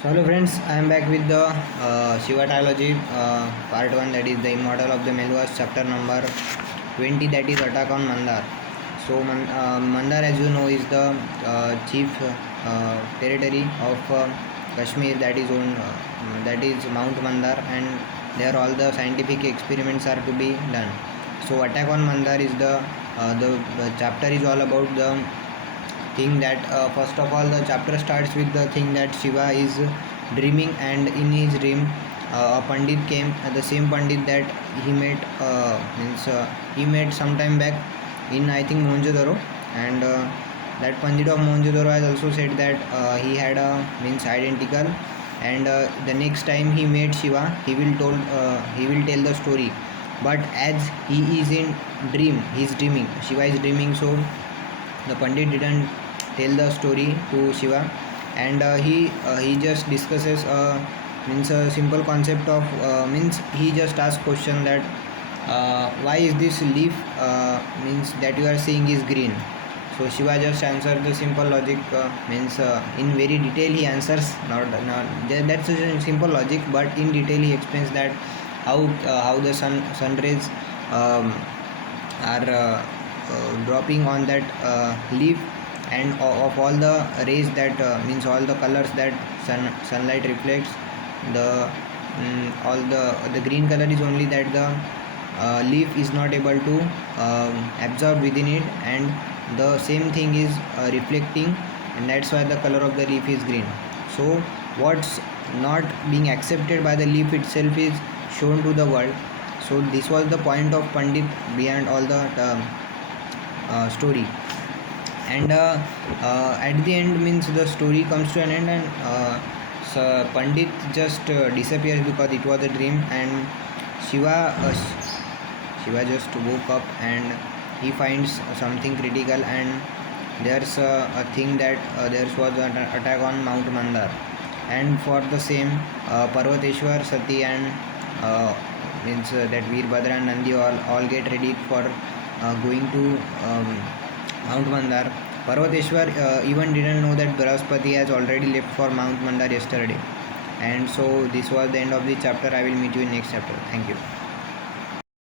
So hello friends, I am back with the Shiva trilogy part 1, that is the Immortal of the Melwas, chapter number 20, that is Attack on Mandar. So Mandar, as you know, is the chief territory of Kashmir, that is owned, that is Mount Mandar, and there all the scientific experiments are to be done. So Attack on Mandar is the chapter is all about the thing that first of all the chapter starts with the thing that Shiva is dreaming, and in his dream a pandit came, the same pandit that he met he met some time back in, I think, Mohenjo-daro. And that pandit of Mohenjo-daro has also said that he had a means identical, and the next time he met Shiva, he will tell the story. But as he is in dream, he is dreaming, Shiva is dreaming, so the pandit didn't tell the story to Shiva, and he just discusses means a simple concept of means he just asks question that why is this leaf means that you are seeing is green. So Shiva just answers the simple logic, means in very detail he answers, not that's a simple logic, but in detail he explains that how the sun rays are dropping on that leaf, and of all the rays that means all the colors that sunlight reflects, the all the green color is only that the leaf is not able to absorb within it, and the same thing is reflecting, and that's why the color of the leaf is green. So what's not being accepted by the leaf itself is shown to the world. So this was the point of pandit behind all the story. And at the end, means the story comes to an end, and so pandit just disappears because it was a dream, and shiva just woke up, and he finds something critical, and there's a thing that there was an attack on Mount Mandar, and for the same Parvateshwar, Sati, and means that Veerbhadra and Nandi all get ready for going to Mount Mandar. Parvateshwar even didn't know that Brahaspati has already left for Mount Mandar yesterday. And so this was the end of the chapter. I will meet you in next chapter. Thank you.